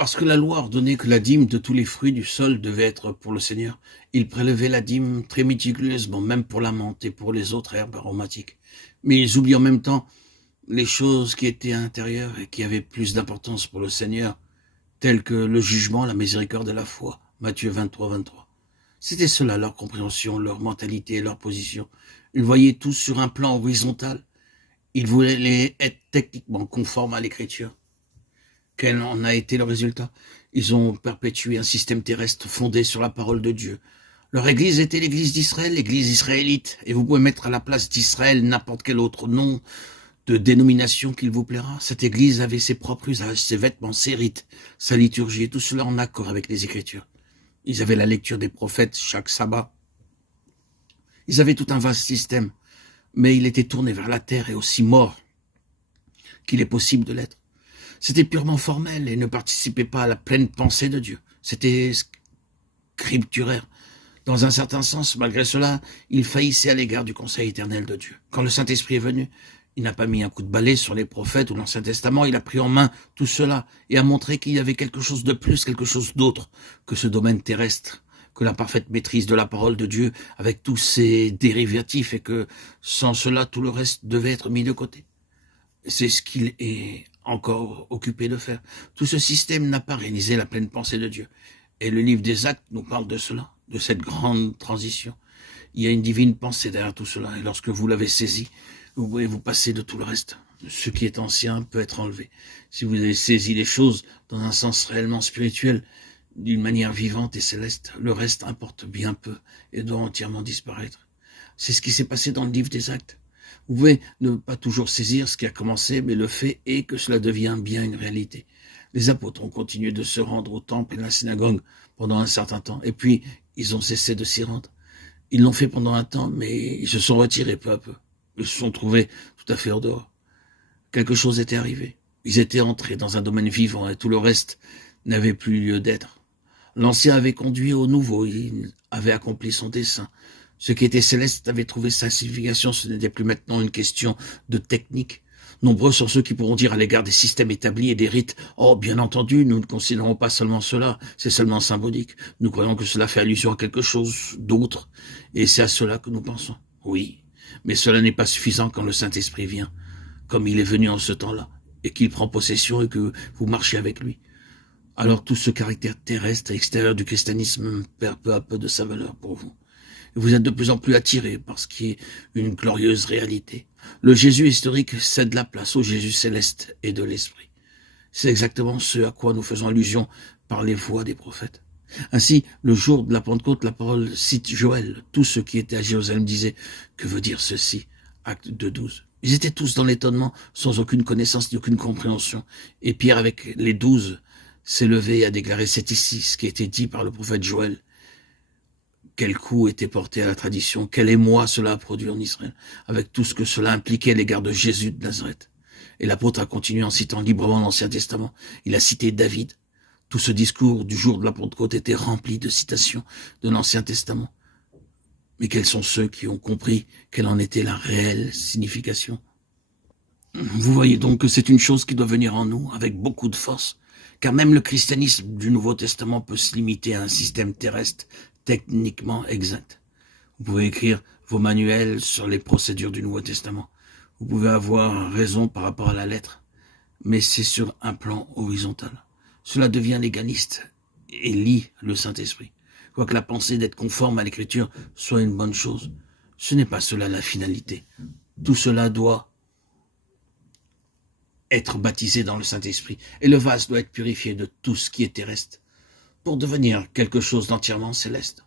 Parce que la loi ordonnait que la dîme de tous les fruits du sol devait être pour le Seigneur, il prélevait la dîme très méticuleusement, même pour la menthe et pour les autres herbes aromatiques. Mais ils oublient en même temps les choses qui étaient à l'intérieur et qui avaient plus d'importance pour le Seigneur, telles que le jugement, la miséricorde et la foi. Matthieu 23, 23. C'était cela leur compréhension, leur mentalité et leur position. Ils voyaient tout sur un plan horizontal. Ils voulaient être techniquement conformes à l'Écriture. Quel en a été le résultat? Ils ont perpétué un système terrestre fondé sur la parole de Dieu. Leur église était l'église d'Israël, l'église israélite, et vous pouvez mettre à la place d'Israël n'importe quel autre nom de dénomination qu'il vous plaira. Cette église avait ses propres usages, ses vêtements, ses rites, sa liturgie, et tout cela en accord avec les Écritures. Ils avaient la lecture des prophètes chaque sabbat. Ils avaient tout un vaste système, mais il était tourné vers la terre et aussi mort qu'il est possible de l'être. C'était purement formel et ne participait pas à la pleine pensée de Dieu. C'était scripturaire. Dans un certain sens, malgré cela, il faillissait à l'égard du conseil éternel de Dieu. Quand le Saint-Esprit est venu, il n'a pas mis un coup de balai sur les prophètes ou l'Ancien Testament, il a pris en main tout cela et a montré qu'il y avait quelque chose de plus, quelque chose d'autre que ce domaine terrestre, que la parfaite maîtrise de la parole de Dieu avec tous ses dérivatifs et que sans cela, tout le reste devait être mis de côté. C'est ce qu'il est encore occupé de faire. Tout ce système n'a pas réalisé la pleine pensée de Dieu. Et le livre des Actes nous parle de cela, de cette grande transition. Il y a une divine pensée derrière tout cela. Et lorsque vous l'avez saisi, vous pouvez vous passer de tout le reste. Ce qui est ancien peut être enlevé. Si vous avez saisi les choses dans un sens réellement spirituel, d'une manière vivante et céleste, le reste importe bien peu et doit entièrement disparaître. C'est ce qui s'est passé dans le livre des Actes. Vous pouvez ne pas toujours saisir ce qui a commencé, mais le fait est que cela devient bien une réalité. Les apôtres ont continué de se rendre au temple et à la synagogue pendant un certain temps, et puis ils ont cessé de s'y rendre. Ils l'ont fait pendant un temps, mais ils se sont retirés peu à peu. Ils se sont trouvés tout à fait hors dehors. Quelque chose était arrivé. Ils étaient entrés dans un domaine vivant et tout le reste n'avait plus lieu d'être. L'ancien avait conduit au nouveau, il avait accompli son dessein. Ce qui était céleste avait trouvé sa signification, ce n'était plus maintenant une question de technique. Nombreux sont ceux qui pourront dire à l'égard des systèmes établis et des rites, « Oh, bien entendu, nous ne considérons pas seulement cela, c'est seulement symbolique. Nous croyons que cela fait allusion à quelque chose d'autre, et c'est à cela que nous pensons. » Oui, mais cela n'est pas suffisant quand le Saint-Esprit vient, comme il est venu en ce temps-là, et qu'il prend possession et que vous marchez avec lui. Alors tout ce caractère terrestre et extérieur du christianisme perd peu à peu de sa valeur pour vous. Vous êtes de plus en plus attirés par ce qui est une glorieuse réalité. Le Jésus historique cède la place au Jésus céleste et de l'Esprit. C'est exactement ce à quoi nous faisons allusion par les voix des prophètes. Ainsi, le jour de la Pentecôte, la parole cite Joël. Tous ceux qui étaient à Jérusalem disaient « Que veut dire ceci ?» Acte 2:12. Ils étaient tous dans l'étonnement, sans aucune connaissance ni aucune compréhension. Et Pierre, avec les 12, s'est levé et a déclaré « C'est ici ce qui a été dit par le prophète Joël. » Quel coup était porté à la tradition, quel émoi cela a produit en Israël, avec tout ce que cela impliquait à l'égard de Jésus de Nazareth. Et l'apôtre a continué en citant librement l'Ancien Testament. Il a cité David. Tout ce discours du jour de la Pentecôte était rempli de citations de l'Ancien Testament. Mais quels sont ceux qui ont compris quelle en était la réelle signification? Vous voyez donc que c'est une chose qui doit venir en nous avec beaucoup de force, car même le christianisme du Nouveau Testament peut se limiter à un système terrestre techniquement exact. Vous pouvez écrire vos manuels sur les procédures du Nouveau Testament. Vous pouvez avoir raison par rapport à la lettre, mais c'est sur un plan horizontal. Cela devient légaliste et lie le Saint-Esprit. Quoique la pensée d'être conforme à l'Écriture soit une bonne chose, ce n'est pas cela la finalité. Tout cela doit être baptisé dans le Saint-Esprit, et le vase doit être purifié de tout ce qui est terrestre, pour devenir quelque chose d'entièrement céleste.